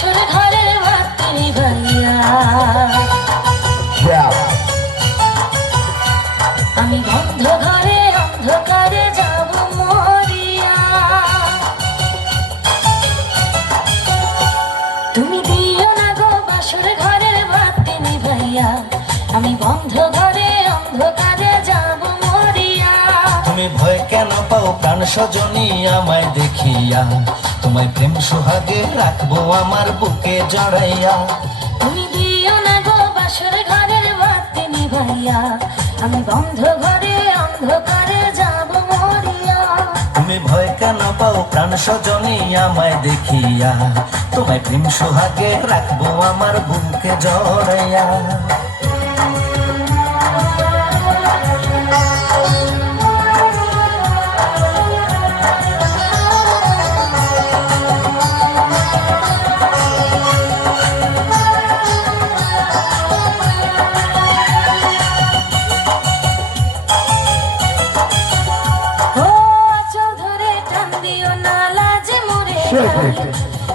বাসর ঘরের বাতি নিভাইয়া আমি বন্ধ ঘরে অন্ধকারে যাব মরিয়া। তুমি দিও না গো বাসর ঘরের বাতি নিভাইয়া আমি বন্ধ ঘরে অন্ধকারে যাব মরিয়া। তুমি ভয় কেন পাও প্রাণ সজনী আমায় দেখিয়া, তোমায় প্রেম সোহাগে রাখবো আমার বুকে জড়াইয়া। তুমি দিও না গো বাসর ঘরের বাতি নিভাইয়া আমি বন্ধ ঘরে অন্ধকারে যাব মরিয়া। তুমি ভয় কেন পাও প্রাণ সজনী আমায় দেখিয়া, তোমায় প্রেম সোহাগে রাখবো আমার বুকে জড়াইয়া।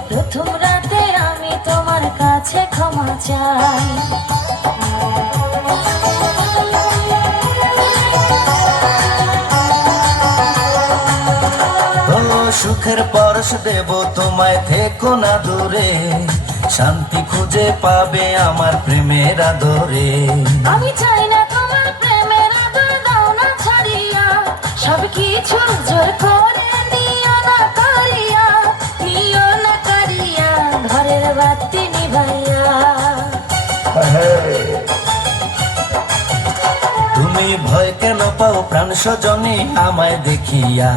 প্রথম রাতে আমি তোমার কাছে ক্ষমা চাই। ও সুখের পরশ দেব তোমায়, থেকো না দূরে, শান্তি খুঁজে পাবে আমার প্রেমের আদরে। আমি চাই না তোমার প্রেমের আদর, দাও না ছাড়িয়া, সব কিছু জোর করে নিও না করিয়া, নিও না করিয়া ঘরের বাতি নিভাইয়া। তুমি ভয় কেন পাও প্রাণ সজনী আমায় দেখিয়া,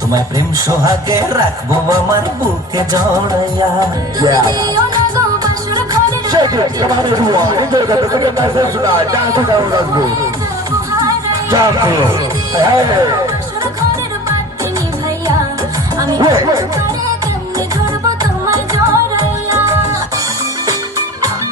তোমায় প্রেম সোহাগে রাখবো আমার বুকে জড়াইয়া। দিও না গো বাসর ঘরের Shake it, come on everyone, enjoy the good message tonight, dance it down, let's go. Jump it, hey. বাসর ঘরের বাতি নিভাইয়া আমি Wait.